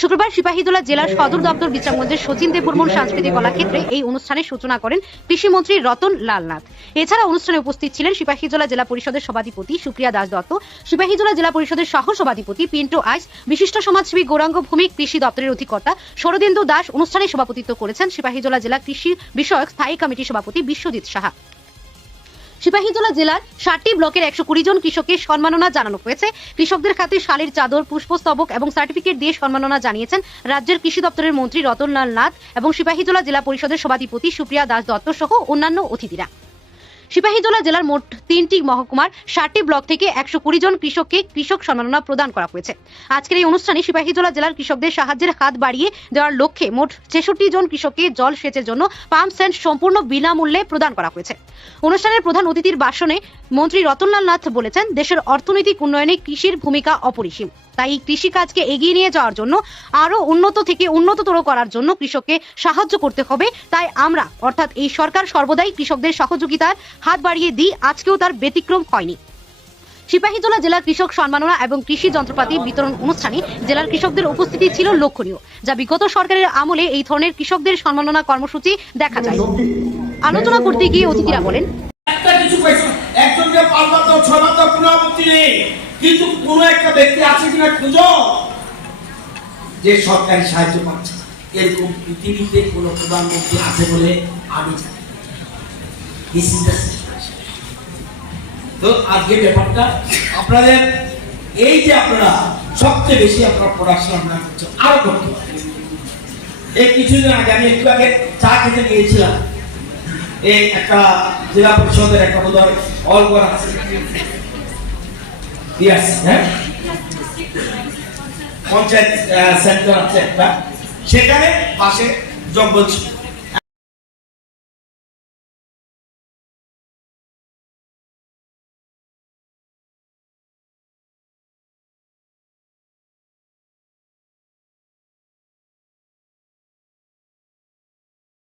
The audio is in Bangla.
শুক্রবার সিপাহীজলা জেলার সদর দপ্তর বিশ্রামগঞ্জের সচিন দেববর্মন সাংস্কৃতিক কলাক্ষেত্রে এই অনুষ্ঠানের সূচনা করেন কৃষিমন্ত্রী রতন লাল নাথ। এছাড়া অনুষ্ঠানে উপস্থিত ছিলেন সিপাহীজলা জেলা পরিষদের সভাধিপতি সুপ্রিয়া দাস দত্ত সিপাহীজলা জেলা পরিষদের সহ সভাধিপতি পিন্টু আইস, বিশিষ্ট সমাজসেবী গৌরাঙ্গ ভূমিক, কৃষি দপ্তরের অধিকর্তা শরদেন্দু দাস অনুষ্ঠানে সভাপতিত্ব করেছেন সিপাহীজলা জেলা কৃষি বিষয়ক স্থায়ী কমিটির সভাপতি বিশ্বজিৎ সাহা। সিপাহীজলা জেলার ষাটটি ব্লকের একশো কুড়ি জন কৃষককে সম্মাননা জানানো হয়েছে। কৃষকদের খাতে শালের চাদর, পুষ্পস্তবক এবং সার্টিফিকেট দিয়ে সম্মাননা জানিয়েছেন রাজ্যের কৃষি দপ্তরের মন্ত্রী রতনলাল নাথ এবং সিপাহীজলা জেলা পরিষদের সভাধিপতি সুপ্রিয়া দাস দত্ত সহ অন্যান্য অতিথিরা। সিপাহীজলা জেলার মোট তিনটি মহকুমার ষাটটি ব্লক থেকে একশো কুড়ি জন কৃষককে কৃষক সম্মাননা প্রদান করা হয়েছে। আজকের এই অনুষ্ঠানে সিপাহীজলা জেলার কৃষকদের সাহায্যের হাত বাড়িয়ে দেওয়ার লক্ষ্যে মোট ছেষট্টি জন কৃষককে জল সেচের জন্য পাম্প সেন্ট সম্পূর্ণ বিনামূল্যে প্রদান করা হয়েছে। অনুষ্ঠানের প্রধান অতিথির ভাষণে মন্ত্রী রতনলাল নাথ বলেছেন, দেশের অর্থনৈতিক উন্নয়নে কৃষির ভূমিকা অপরিসীম। তাই কৃষিকাজকে এগিয়ে নিয়ে যাওয়ার জন্য আরও উন্নত থেকে উন্নততর করার জন্য কৃষককে সাহায্য করতে হবে। তাই আমরা, অর্থাৎ এই সরকার সর্বদাই কৃষকদের সহযোগিতার হাত বাড়িয়ে দিই। আজকেও তার ব্যতিক্রম হয়নি। সিপাহীজলা জেলার কৃষক সম্মাননা এবং কৃষি যন্ত্রপাতি বিতরণ অনুষ্ঠানে জেলার কৃষকদের উপস্থিতি ছিল লক্ষণীয়, যা বিগত সরকারের আমলে এই ধরনের কৃষকদের সম্মাননা কর্মসূচি দেখা যায়। আলোচনা করতে গিয়ে অতিথিরা বলেন পাল্টা দাও ছড়া দাও কোনো নেই। কিন্তু কোন একটা ব্যক্তি আছে কিনা খুঁজো। যে সরকারি সাহায্য পাচ্ছে। এরকম পৃথিবীতে কোনো প্রধানমন্ত্রী আছে বলে আমি জানি তো আজকে ব্যাপারটা আপনাদের এই যে আপনারা সবচেয়ে বেশি আপনারা প্রোডাকশন আপনারা করছেন, আরও করতে হবে এই কিছুদিন আগে আমি একটু আগে চা খেতে গিয়েছিলাম। এই একটা জেলা পরিষদের একটা বোধ হয় অল করা আছে। ইয়াস হ্যাঁ? পঞ্চায়েত সেন্টার আছে একটা। সেখানে পাশে জঙ্গল ছিল।